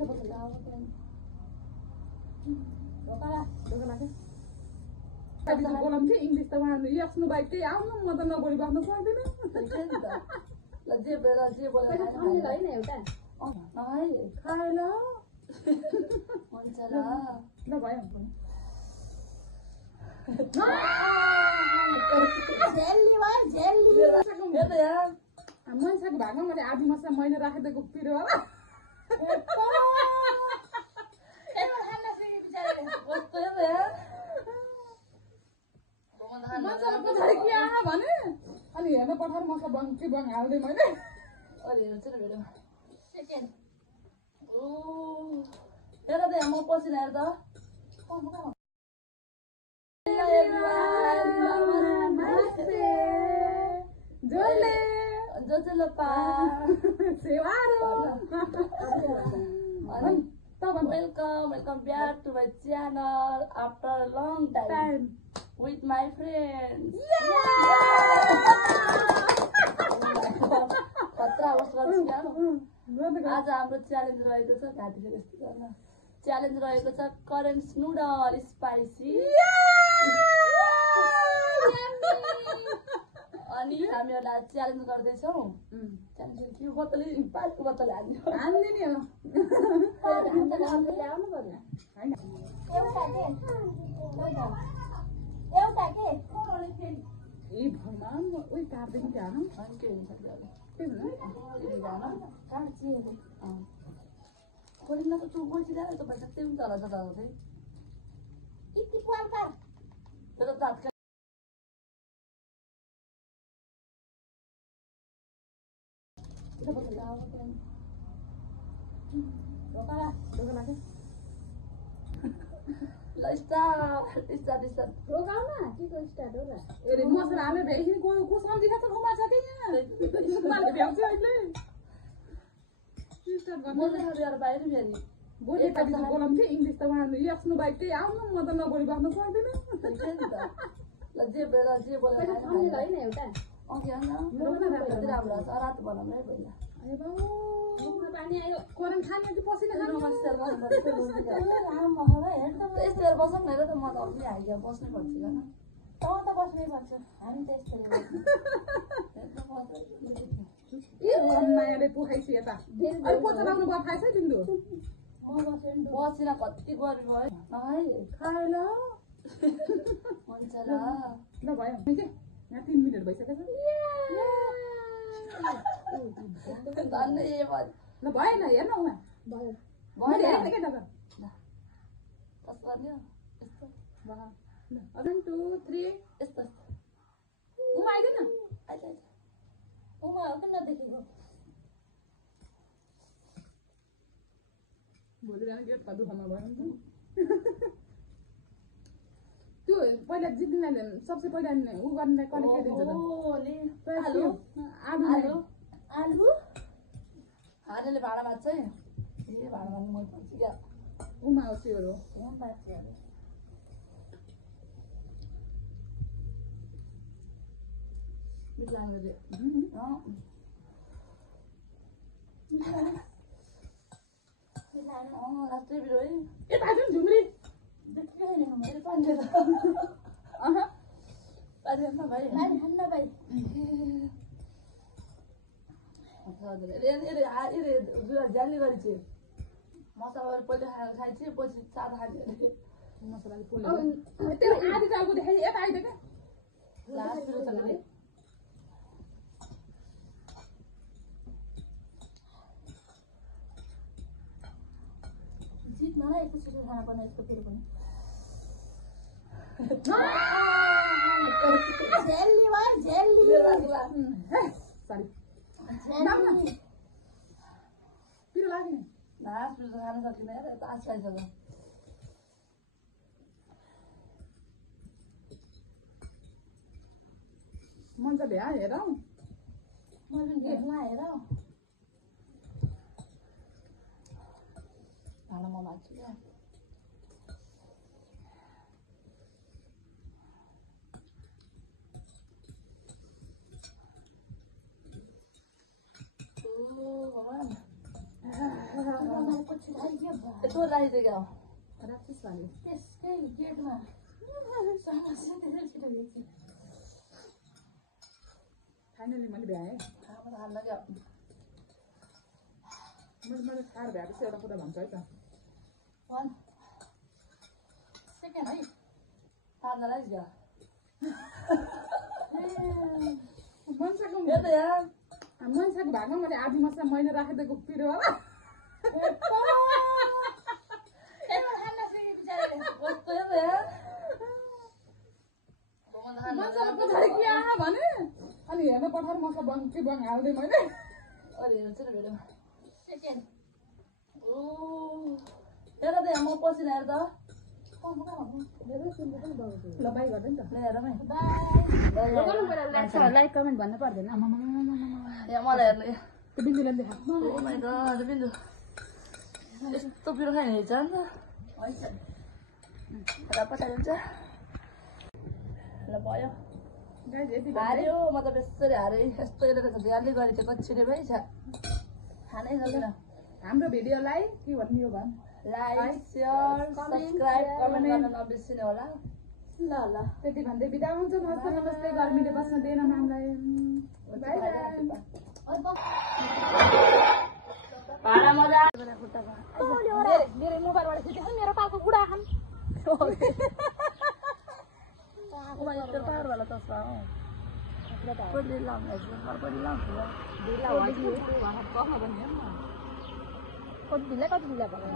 बोलाउँ कि इङ्ग्लिस त उहाँ आफ्नो बाइक केही आउनु म त नबोली बस्नु पर्दैन जे बेला जे बोला होइन एउटा खाए ल हुन्छ ल ल भयो मान्छेको भागमा मैले आधी मसला मैले राखिदिएको पिरो होला भने अनि हेर्न पठाएर मसला बङ के बङ हाल्दै मैले हेर त म पछि हेर त जोले welcome back to my channel after a long time with my friends. आज हाम्रो च्यालेन्ज रहेको छ घाँटीले यस्तो गर्न च्यालेन्ज रहेको छ करेन्ट नुडल स्पाइसी अनि हामीहरूलाई च्यालेन्ज गर्दैछौँ च्यालेन्ज के बोतल पानीको बोतल हाल्ने हान्दिने हो ए भगवान उही काट्दैन क्या अनि के हुन्छ खोलिन त तँ बोल्छ जाने त पैसा त्यही हुन्छ होला जता चाहिँ मसला हालेर भ्याइसिन को सब्जी खान्छ उमा छ कि यहाँ बाहिर फेरि बोली बोलाउँ कि इङ्ग्लिस त उहाँ आफ्नो बाइक केही आउनु म त नबोली बस्नु पर्दैन जे बेला जे बोला होइन एउटा राम्रो छ रातो बनाउनु है पहिला पानी आयो कोरन खाने कि पसिना खानु यस्तो बसौँ न हेर त म त अघि हाइया बस्नै पर्छ होइन त बस्नै पर्छ हामी त मायाले पुखाइसि यता अरू पोचा लाउनु भयो खाएछ तिम्रो बसेर कति गर्नु है खाए ल हुन्छ ल ल भयो यहाँ 3 मिनट भइसकेछ धन्यवाद ल भएन हेर्न उहाँ मैले हेर्ने क्या दादा कस्तो गर्ने यस्तो 1 2 3 यस्तो उमा आइदिन उमा किन नदेखेको भोलि जाने गेटमा दुःखमा भयो नि त्यो पहिला जित्नेलाई सबसे पहिला ऊ गर्ने कसले के दिन्छ त आलु हालेले भाँडा भाँच्छ है ए भाँडा भाँच्नु मन पर्छ क्या उमा हो त्यो हो मिठ लाग्ने लास्टै बिरो है ए भाइ झुम्री मेरो पानी भाइ जान्ने गरी चाहिँ मसला पहिला खाइन्छ पछि सादा खाने मसलाले पोल्यो त्यो आधी टाउको देखाइ यता आइदियो क्या लास्ट बिरो छ नि जित मलाई यस्तो छिटो खाना पर्ने यस्तो फेरि पनि सरी पिरो लाग्यो नि लास्ट बिरो खान सकिँदैन यार पाँच खाइसक्यो मन त भ्या हेर मैले हेर्ला हेर भाँडा म भाँच्छु क्या भगवान् यत्रो राखिदियो क्या राक्षस भने त्यसकै गेटमा समस्या धेरै छिटो भेट्छ फाइनली मैले भ्याएँ हाल्न क्या मैले थाहा भ्याएपछि एउटा कुरा भन्छ है त 1 सेकेन्ड है हाल्न लाग्यो मन्साको यो त यहाँ मन्साको भागमा मैले आधी मसला मैले राखिदिएको पिरो होला कस्तो यो त यहाँ मसला पछाडि के आयो भने अनि हेर्न पठाएर मसला बङ के बङ हाल्दै मैले अरे हेर्नु चाहिँ भेट्यो सेकेन्ड ओ हेर त यहाँ म पछि आएर त ल बाई गर्दै नि त हेर भाइ लाइक कमेन्ट भन्नु पर्दैन यहाँ मलाई हेर्नु त्यो बिन्दुले देखा ओ माइ गड बिन्दु यस्तो पिरो खाने रहेछ नि त र पठाइदिन्छ ल भयो गाइस यति हार्यो म त बेसरी हारेँ यस्तो हेरेर त ध्यानले गरेको थियो कच्छिरे भाइ छ खानै सक्दैन हाम्रो भिडियोलाई के भन्नु यो भन् लाइक सेयर सब्सक्राइब कमेन्ट गर्न नबिर्सिनु होला ल ल त्यति भन्दै बिदा हुन्छ नमस्ते गर्मीले बस्न दिएन हामीलाई बाई बाई भाडा मजा मेरो मोबाइलबाट खिचेको मेरो काको बुढा खान वाला चस्मा हो कहिले लाउँछ कहिले लाउँछ कति ढिला भयो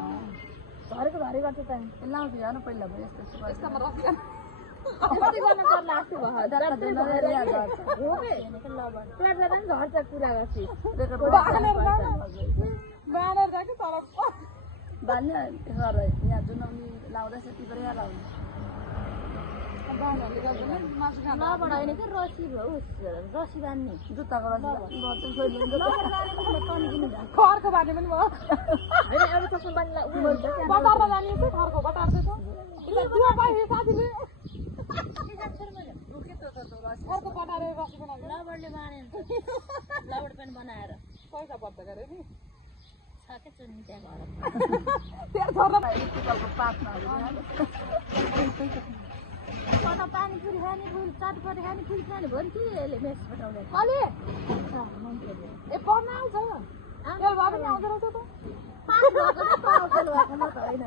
घरेको घरै गर्छ त लाउँछ हेर्नु पहिला भयो यस्तो कति गर्न पर्ला आएको झर्छ कुरा गर्छ बानर राख्यो तल बान्ने घर यहाँ जुनाउनी लाउँदैछ ती पनि यहाँ लाउने बानरले गर्दैन नबाट होइन क्या रसी रसी बान्ने जुत्ताको खरको बाँध्ने पनि भयो होइन एउटा चस्मा बान्ने बटार्न जाने चाहिँ खरको बटार्दैछ साथीले खरको बटारेर रसी बनाउँछ लबडले बाँधेन लबड पनि बनाएर पैसा बद्ध गरे नि छ क्या चुन्नी त्यहाँ घर कता पानीपुरी खाने फुल चटपटी खाने फुल खाने भयो नि के यसले मेस पठाउने अलि मान्छेले ए पढ्न आउँछ तेल भए पनि आउँदो रहेछ त पानी भएको त होइन